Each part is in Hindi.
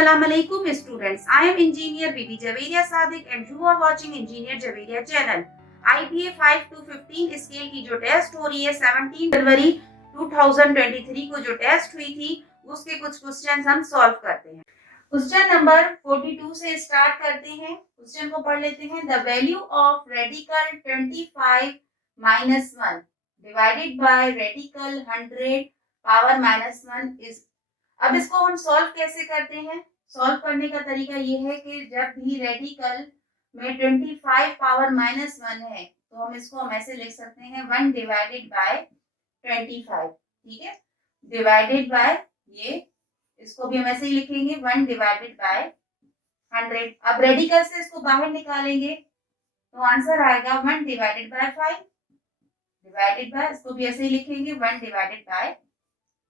Assalamualaikum students. I am Engineer Bibi Javeria Sadiq and you are watching Engineer Javeria channel. IBA 5 to 15 scale की जो टेस्ट हो रही है 17 जनवरी 2023 को जो टेस्ट हुई थी उसके कुछ क्वेश्चंस हम सॉल्व करते हैं। क्वेश्चन नंबर 42 से स्टार्ट करते हैं। क्वेश्चन को पढ़ लेते हैं। The value of radical 25 minus 1 divided bye radical 100 power minus 1 is. अब इसको हम सॉल्व कैसे करते हैं? सॉल्व करने का तरीका ये है कि जब भी रेडिकल में 25 पावर माइनस 1 है तो हम इसको ऐसे लिख सकते हैं 1 डिवाइडेड बाय 25। ठीक है, डिवाइडेड बाय ये, इसको भी हम ऐसे ही लिखेंगे 1 डिवाइडेड बाय 100। अब रेडिकल से इसको बाहर निकालेंगे तो आंसर आएगा 1 डिवाइडेड बाय 5 डिवाइडेड बाय, इसको भी ऐसे ही लिखेंगे 1 डिवाइडेड बाय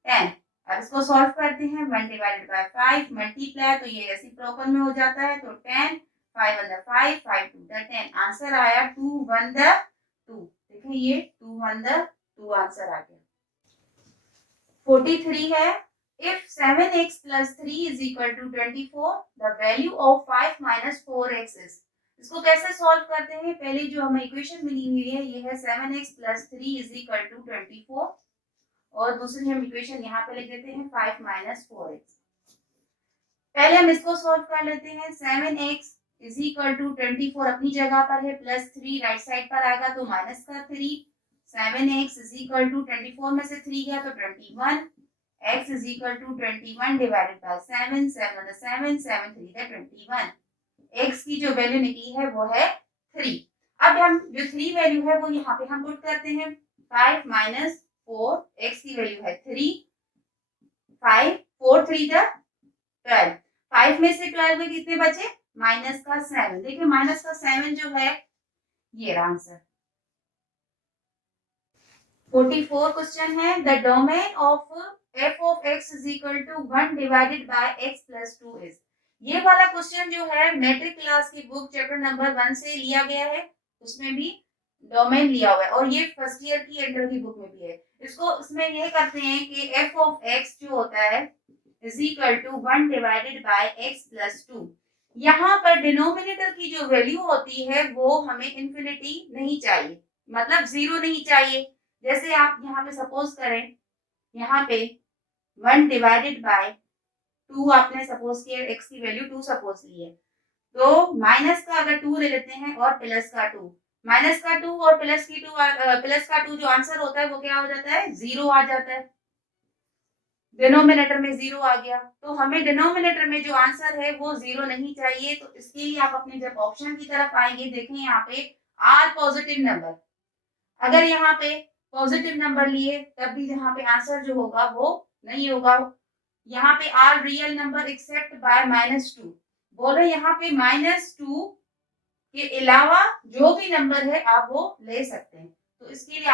10। अब इसको सॉल्व करते हैं 1 डिवाइडेड बाय 5 मल्टीप्लाई, तो ये रेसिप्रोकल में हो जाता है तो 10, 5 1 5, 5 2 10। आंसर आया 2 1 2। देखिए ये 2 1 2 आंसर आ गया। 43 है। If 7x plus 3 is equal to 24, the value of 5 minus 4x is। इसको कैसे सॉल्व करते हैं? पहले जो हमें इक्वेशन मिली हुई है ये है 7x plus 3 is equal to 24 और दूसरी हम इक्वेशन यहाँ पे लिख देते हैं 5 माइनस 4x। पहले हम इसको सॉल्व कर लेते हैं। 7x इज इक्वल टू 24 अपनी जगह पर है, प्लस 3 राइट साइड पर आएगा तो माइनस का 3। 7x इज इक्वल टू 24 में से 3 गया तो 21। x is equal to 21 divided by 7, 7 7, 7 3 21। x की जो वैल्यू निकली है वो है 3। अब हम जो 3 वैल्यू है वो यहाँ पे हम पुट करते हैं। 5 माइनस 4, x की वैल्यू है 3, 5 4 3 12। 5 में से 12 में कितने बचे? माइनस का 7। देखिए माइनस का 7 जो है ये आंसर। 44 क्वेश्चन है। The domain of f of x is equal to 1 divided by x plus 2 is। ये वाला क्वेश्चन जो है मैट्रिक क्लास की बुक चैप्टर नंबर 1 से लिया गया है, उसमें भी डोमेन लिया हुआ है और ये फर्स्ट ईयर की एंटर की बुक में भी है। इसको इसमें ये करते हैं कि f of x जो होता है is equal to 1 divided by x plus 2। यहाँ पर डिनोमिनेटर की जो वैल्यू होती है वो हमें इन्फिनिटी नहीं चाहिए, मतलब जीरो नहीं चाहिए। जैसे आप यहाँ पे सपोज करें, यहाँ पे 1 डिवाइडेड बाय 2 आपने सपोज किया, x की वैल्यू 2 सपोज ली है, तो माइनस का अगर 2 ले लेते हैं और प्लस का 2, माइनस का 2 और प्लस का 2 जो आंसर होता है वो क्या हो जाता है? 0 आ जाता है। डिनोमिनेटर में 0 आ गया, तो हमें डिनोमिनेटर में जो आंसर है वो 0 नहीं चाहिए। तो इसके लिए आप अपने जब ऑप्शन की तरफ आएंगे, देखें यहाँ पे आर पॉजिटिव नंबर, अगर यहाँ पे पॉजिटिव नंबर लिए तब भी यहाँ पे आंसर जो होगा वो नहीं होगा। यहाँ पे are real number except by -2 बोल रहे, यहाँ पे -2 के अलावा जो भी नंबर है आप वो ले सकते हैं। तो इसके लिए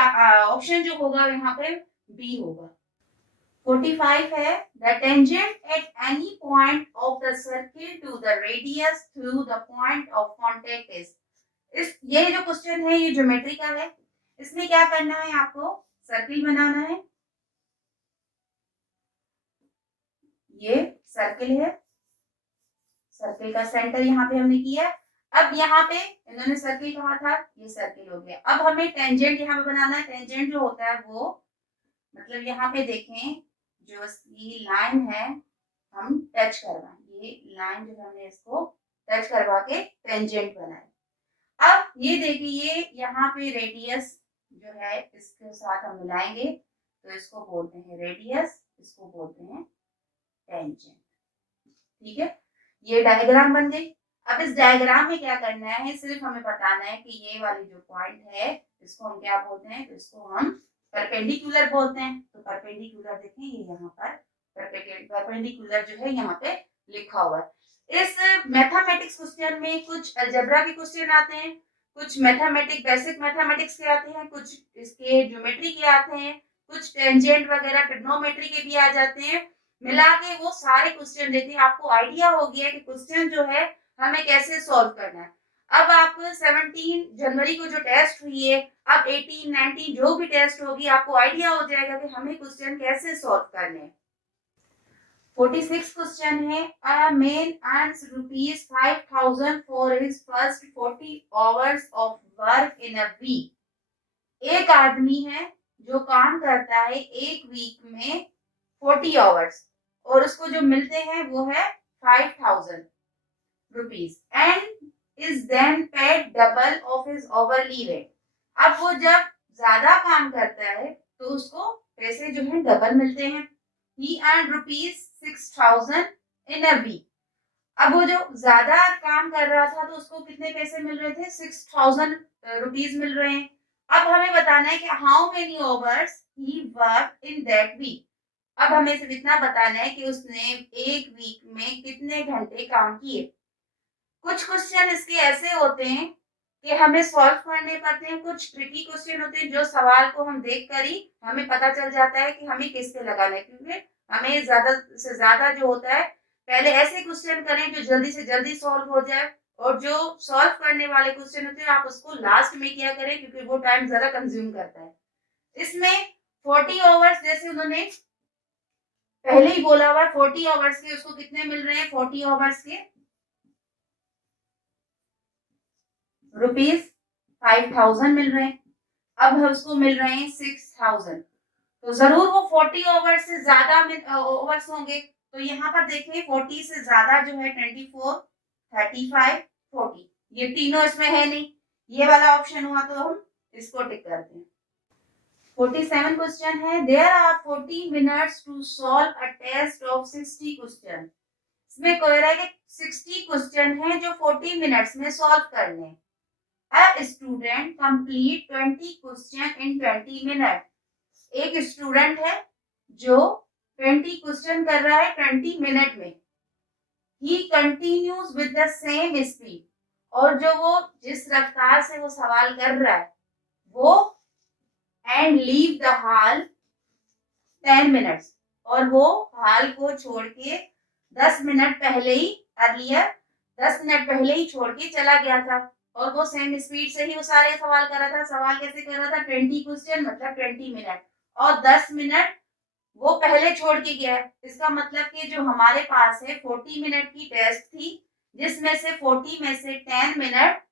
ऑप्शन जो होगा यहाँ पे बी होगा। 45 है। The tangent at any point of the circle to the radius through the point of contact is. ये जो क्वेश्चन है ये ज्योमेट्री का है। इसमें क्या करना है? आपको सर्किल बनाना है। ये सर्किल है, सर्किल का सेंटर यहाँ पे हमने किया। अब यहाँ पे इन्होंने सर्किल कहा था, ये सर्किल हो गया। अब हमें टेंजेंट यहाँ पे बनाना है। टेंजेंट जो होता है वो मतलब यहाँ पे देखें जो इसकी लाइन है हम टच करवाएं, ये लाइन जो हमने इसको टच करवा के टेंजेंट बनाए। अब ये देखिए ये यहाँ पे रेडियस जो है इसके साथ हम मिलाएंगे तो इसको बोलते हैं रेडियस, इसको बोलते हैं टेंजेंट। ठीक है, ये डायग्राम बन गई। अब इस डायग्राम में क्या करना है? सिर्फ हमें बताना है कि ये वाली जो पॉइंट है इसको हम क्या बोलते हैं? तो इसको हम परपेंडिकुलर बोलते हैं। तो परपेंडिकुलर देखें ये यहाँ पर परपेंडिकुलर जो है यहाँ पे लिखा हुआ है। इस मैथमेटिक्स क्वेश्चन में कुछ अलजेब्रा के क्वेश्चन आते हैं, कुछ मैथमेटिक्स बेसिक मैथमेटिक्स के आते हैं, कुछ इसके ज्योमेट्री के आते हैं, कुछ टेंजेंट वगैरह ट्रिग्नोमेट्री के भी आ जाते हैं। मिला के वो सारे क्वेश्चन देते हैं। आपको आइडिया हो गया कि क्वेश्चन जो है हमें कैसे सॉल्व करना है। अब आप 17 जनवरी को जो टेस्ट हुई है, अब 18 19 जो भी टेस्ट होगी आपको आइडिया हो जाएगा कि हमें क्वेश्चन कैसे सॉल्व करने हैं। 46 क्वेश्चन है, a man earns ₹5,000 for his first 40 hours of work in a week. एक आदमी है जो काम करता है एक वीक में 40 आवर्स और उसको जो मिलते हैं वो है 5,000 rupees and is then paid double of his hourly rate. अब वो जब ज्यादा काम करता है तो उसको पैसे जो है डबल मिलते हैं। He earned ₹6,000 in a week। अब वो जो ज्यादा काम कर रहा था तो उसको कितने पैसे मिल रहे थे, 6,000 रुपीज मिल रहे हैं। अब हमें बताना है कि how many hours he work in that week. अब हमें सिर्फ इतना बताना है कि उसने एक वीक में कितने घंटे काम किए। कुछ क्वेश्चन इसके ऐसे होते हैं कि हमें सॉल्व करने पड़ते हैं, कुछ ट्रिकी क्वेश्चन होते हैं जो सवाल को हम देखकर ही हमें पता चल जाता है कि हमें किस पे लगाना है, क्योंकि हमें ज्यादा से ज्यादा जो होता है पहले ऐसे क्वेश्चन करें जो जल्दी से जल्दी सॉल्व हो जाए, और जो सॉल्व करने वाले क्वेश्चन होते हैं आप उसको लास्ट में किया करें क्योंकि वो टाइम ज्यादा कंज्यूम करता है। इसमें 40 आवर्स जैसे उन्होंने पहले ही बोला हुआ 40 आवर्स के उसको कितने मिल रहे हैं, 40 आवर्स के ₹5,000 मिल रहे हैं। अब उसको मिल रहे हैं 6,000, तो जरूर वो 40 ओवर से ज्यादा ओवर्स होंगे। तो यहाँ पर देखिए 40 से ज्यादा जो है 24, 35, 40, ये तीनों इसमें है नहीं, ये वाला ऑप्शन हुआ तो हम इसको टिक करते हैं। 47 क्वेश्चन है, there are 40 minutes to solve a test of 60 question. इसमें कह रहा है कि 60 क्वेश्चन है जो 40 मिनट्स में सॉल्व करने। A student complete 20 question in 20 minutes। एक स्टूडेंट है जो 20 क्वेश्चन कर रहा है 20 मिनट में। He continues with the same speed। और जो वो जिस रफ्तार से वो सवाल कर रहा है वो and leave the hall 10 minutes। और वो हॉल को छोड़ के 10 मिनट पहले ही अर्लियर 10 मिनट पहले ही छोड़ के चला गया था। और वो सेम स्पीड से ही वो सारे सवाल कर रहा था। सवाल कैसे कर रहा था, 20 क्वेश्चन मतलब 20 मिनट और 10 मिनट वो पहले छोड़ के गया है। इसका मतलब कि जो हमारे पास है 40 मिनट की टेस्ट थी जिसमें से 40 में से 10 मिनट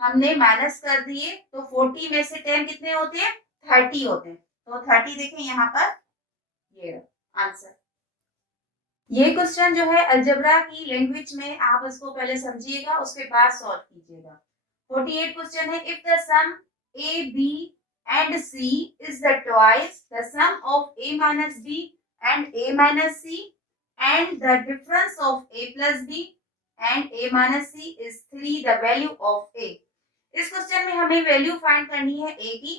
हमने माइनस कर दिए, तो 40 में से 10 कितने होते हैं, 30 होते हैं। तो 30 देखें यहाँ पर, ये आंसर। ये क्वेश्चन जो है अलजेब्रा की लैंग्वेज में आप इसको पहले समझिएगा उसके बाद सॉल्व कीजिएगा। 48 क्वेश्चन है, if the sum a b and c is the twice the sum of a minus b and a minus c and the difference of a plus b and a minus c is 3, the value of a. इस क्वेश्चन में हमें वैल्यू फाइंड करनी है ए की।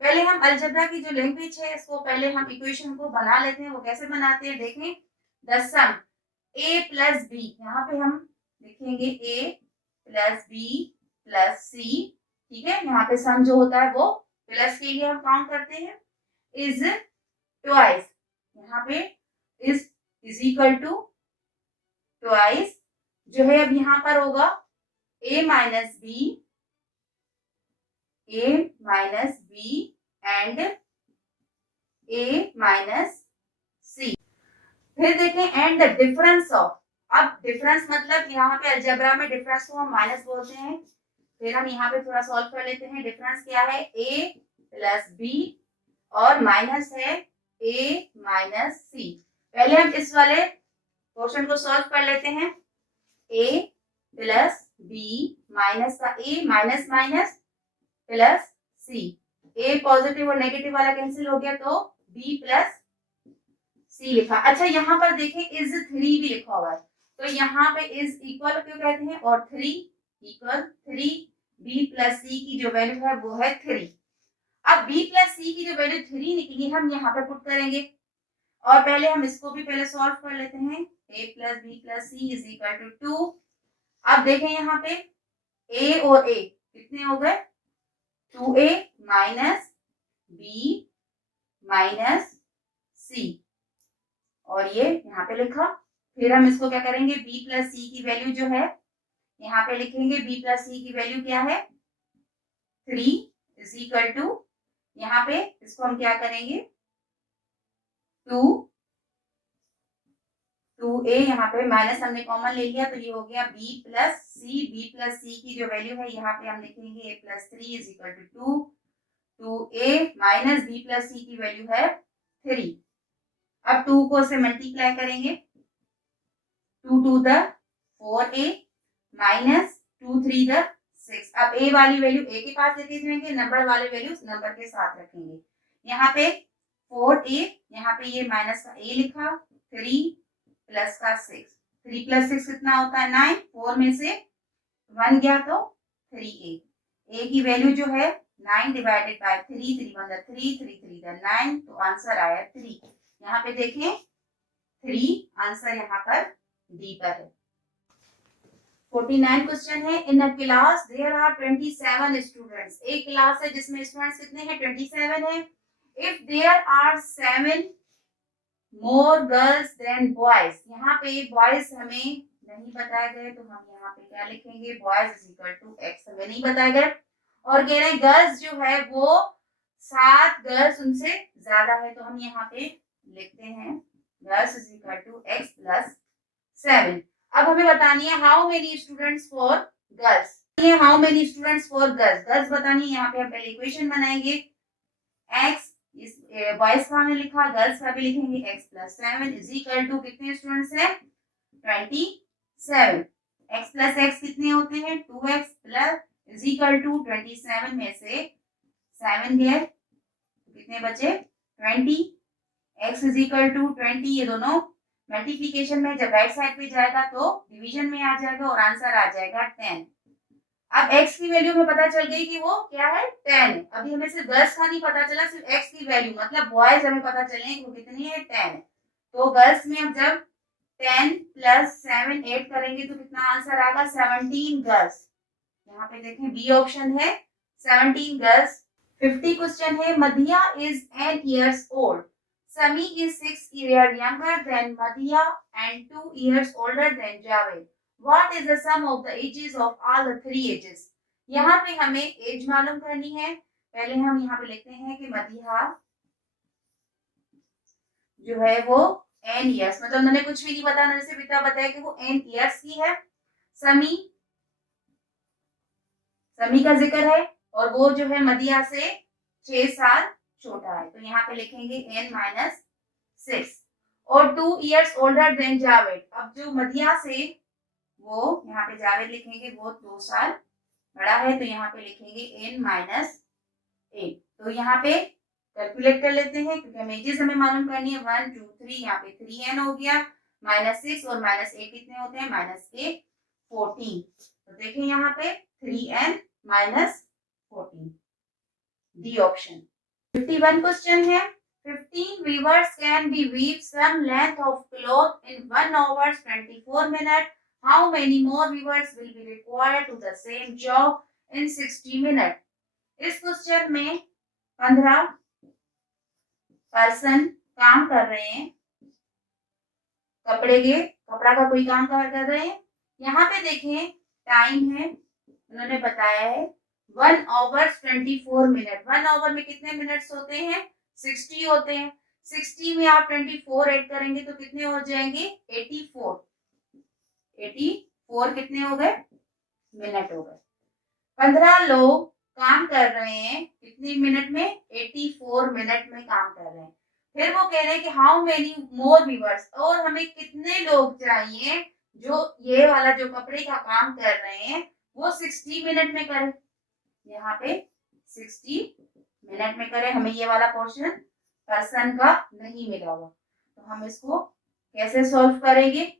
पहले हम अलजेब्रा की जो लैंग्वेज है इसको पहले हम इक्वेशन को बना लेते हैं। वो कैसे बनाते हैं देखें, the sum a plus b, यहाँ पे हम लिखेंगे a plus b plus c, ठीक है। यहाँ पे सम जो होता है वो प्लस के लिए हम काउंट करते हैं, इज ट्वाइस, यहाँ पे इज इक्वल टू ट्वाइस जो है अब यहाँ पर होगा a minus b and a minus c. फिर देखें एंड द डिफरेंस ऑफ, अब डिफरेंस मतलब यहाँ पे अलजेब्रा में डिफरेंस को हम माइनस बोलते हैं। फिर हम यहाँ पे थोड़ा सॉल्व कर लेते हैं। डिफरेंस क्या है, a प्लस बी और माइनस है a माइनस सी। पहले हम इस वाले क्वेश्चन को सॉल्व कर लेते हैं। a प्लस बी माइनस का a minus minus plus c, a positive और नेगेटिव वाला कैंसिल हो गया तो b प्लस सी लिखा। अच्छा यहाँ पर देखें इज 3 भी लिखा हुआ है, तो यहाँ पे इज इक्वल क्यों कहते हैं और 3 इक्वल 3, b प्लस सी की जो वैल्यू है वो है 3। अब b प्लस सी की जो वैल्यू 3 निकली हम यहाँ पे पुट करेंगे और पहले हम इसको भी पहले सॉल्व कर लेते हैं। a plus b plus c is equal to 2। अब देखें यहाँ पे a और a कितने हो गए, 2a माइनस बी माइनस सी और ये यहाँ पे लिखा। फिर हम इसको क्या करेंगे, b प्लस सी की वैल्यू जो है यहाँ पे लिखेंगे, b प्लस सी की वैल्यू क्या है 3 इज इक्वल टू, यहाँ पे इसको हम क्या करेंगे 2 2a, यहाँ पे माइनस हमने कॉमन ले लिया तो ये हो गया b प्लस सी की जो वैल्यू है यहाँ पे हम लिखेंगे a plus 3 is equal to 2a minus b plus c की वैल्यू है 3। अब 2 को से मल्टीप्लाई करेंगे, 2 to the 4a minus 2 3 the 6। अब a वाली वैल्यू a के पास लेके जाएंगे, नंबर वाले वैल्यू नंबर के साथ रखेंगे। यहाँ पे 4a, यहाँ पे ये माइनस का a लिखा, 3 प्लस का 6, 3 प्लस 6 कितना होता है 9, 4 में से 1 गया तो 3a, a की वैल्यू जो है 9 डिवाइडेड बाय 3, 3 1 3, 3 3 9, तो आंसर आया 3। यहाँ पे देखें 3 आंसर यहाँ पर डी पर है। 49 क्वेश्चन है, in a class there are 27 students. एक क्लास है जिसमें स्टूडेंट्स कितने हैं 27 है। If there are 7 more girls than boys, यहाँ पे बॉयज हमें नहीं बताए गए तो हम यहाँ पे क्या लिखेंगे, boys is equal to x, हमें नहीं बताए गए। और कह रहे हैं गर्ल्स जो है वो 7 गर्ल्स उनसे ज्यादा है, तो हम यहाँ पे लिखते हैं girls is equal to x plus 7। अब हमें बतानी है how many students for girls, ये how many students for girls, girls बतानी है। यहाँ पे हम पहले इक्वेशन बनाएंगे, एक्स इस बॉयज का हमने लिखा, गर्ल्स का भी लिखेंगे, x plus 7 is equal to कितने स्टूडेंट्स हैं 27। एक्स प्लस एक्स कितने होते हैं 2x plus is equal to 27 में से 7 गए तो कितने बचे 20। x इज इक्वल टू 20, ये दोनों मल्टीप्लीकेशन में जब राइट साइड पे जाएगा तो डिवीजन में आ जाएगा और आंसर आ जाएगा 10। अब x की वैल्यू में पता चल गई कि वो क्या है 10। अभी हमें सिर्फ गर्ल्स का नहीं पता चला, सिर्फ x की वैल्यू मतलब बॉयज हमें पता चले कि वो कितनी है 10। तो गर्ल्स में अब जब 10 प्लस 7 8 करेंगे तो कितना आंसर आएगा 17 गर्ल्स। यहाँ पे देखें बी ऑप्शन है 17 गर्ल्स। 50 क्वेश्चन है, Madhiya is 10 years old, Sami is 6 years younger than Madhya and 2 years older than Javed. What is the sum of the ages of all the three ages? यहाँ पे हमें एज मालूम करनी है। पहले हम यहाँ पे लिखते हैं कि मधिया जो है वो n years, मतलब उन्होंने कुछ भी नहीं बताया, उन्होंने सिर्फ इतना बताया कि वो n years की है। समी का जिक्र है और वो जो है मधिया से 6 साल छोटा है, तो यहाँ पे लिखेंगे n माइनस 6। और 2 years ओल्डर देन जावेद, अब जो मधिया से वो यहाँ पे जावेद लिखेंगे वो 2 साल बड़ा है, तो यहाँ पे लिखेंगे n माइनस 8। तो यहाँ पे कैलकुलेट कर लेते हैं क्योंकि हमें एजेस हमें मालूम करनी है। 1 2 3, यहाँ पे 3n हो गया, माइनस 6 और माइनस 8 कितने होते हैं माइनस 8 14। तो देखिए यहाँ पे 3n minus 14, D option. 51 question है, 15 weavers can be weave some length of cloth in 1 hour 24 minutes. How many more weavers will be required to the same job in 60 minutes? इस क्वेश्चन में 15 पर्सन काम कर रहे हैं, कपड़ा का कोई काम कर रहे हैं। यहाँ पे देखें टाइम है, उन्होंने बताया है 1 hour 24 minutes। 1 hour में कितने मिनट्स होते हैं 60 होते हैं। 60 में आप 24 ऐड करेंगे तो कितने हो जाएंगे 84। 84 कितने हो गए मिनट हो गए। 15 लोग काम कर रहे हैं कितने मिनट में 84 मिनट में काम कर रहे हैं। फिर वो कह रहे हैं कि हाउ मेनी मोर वीवर्स, और हमें कितने लोग चाहिए जो ये वाला जो कपड़े का काम कर रहे हैं वो 60 मिनट में करें। यहाँ पे 60 मिनट में करें, हमें ये वाला पोर्शन पर्सन का नहीं मिला हुआ, तो हम इसको कैसे सॉल्व करेंगे।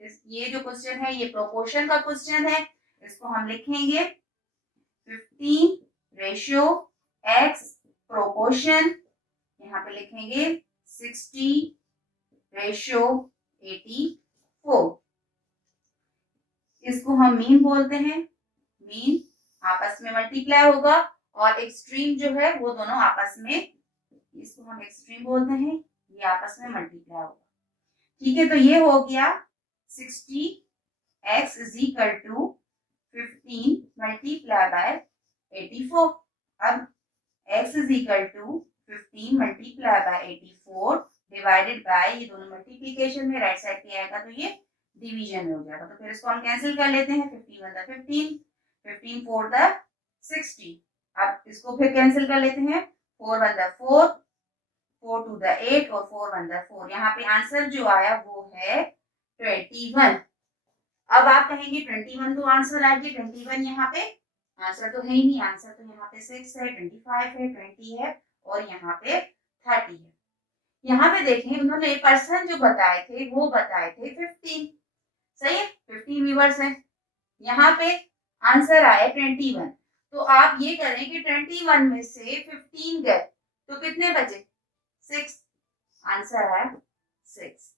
ये जो क्वेश्चन है ये प्रोपोर्शन का क्वेश्चन है, इसको हम लिखेंगे 15 रेशियो x प्रोपोर्शन, यहाँ पे लिखेंगे 60 रेशियो 84। इसको हम मीन बोलते हैं, मीन आपस में मल्टीप्लाई होगा और एक्सट्रीम जो है वो दोनों आपस में, इसको हम एक्सट्रीम बोलते हैं, ये आपस में मल्टीप्लाई होगा। ठीक है, तो ये हो गया 60x is equal to 15 multiply by 84। अब x is equal to 15 multiply by 84 divided by, ये दोनों मल्टीप्लिकेशन में, राइट साइड पे आएगा तो ये डिवीजन में हो जाएगा। तो फिर इसको हम कैंसिल कर लेते हैं, 15 1 द 15, 15 4 द 60। अब इसको फिर कैंसिल कर लेते हैं, 4 1 द 4, 4 2 द 8 और 4 1 द 4। यहाँ पे आंसर जो आया वो है 21। अब आप कहेंगे 21 तो आंसर आ गया, 21 यहाँ पे आंसर तो है ही नहीं, आंसर तो यहाँ पे 6 है, 25 है, 20 है और यहाँ पे 30 है। यहाँ पे देखें उन्होंने पर्सन जो बताए थे वो बताए थे 15, सही है, 15 व्यूअर्स हैं। यहाँ पे आंसर आया 21। तो आप ये करें कि 21 में से 15 गए तो कितने बचे, 6, आंसर है 6।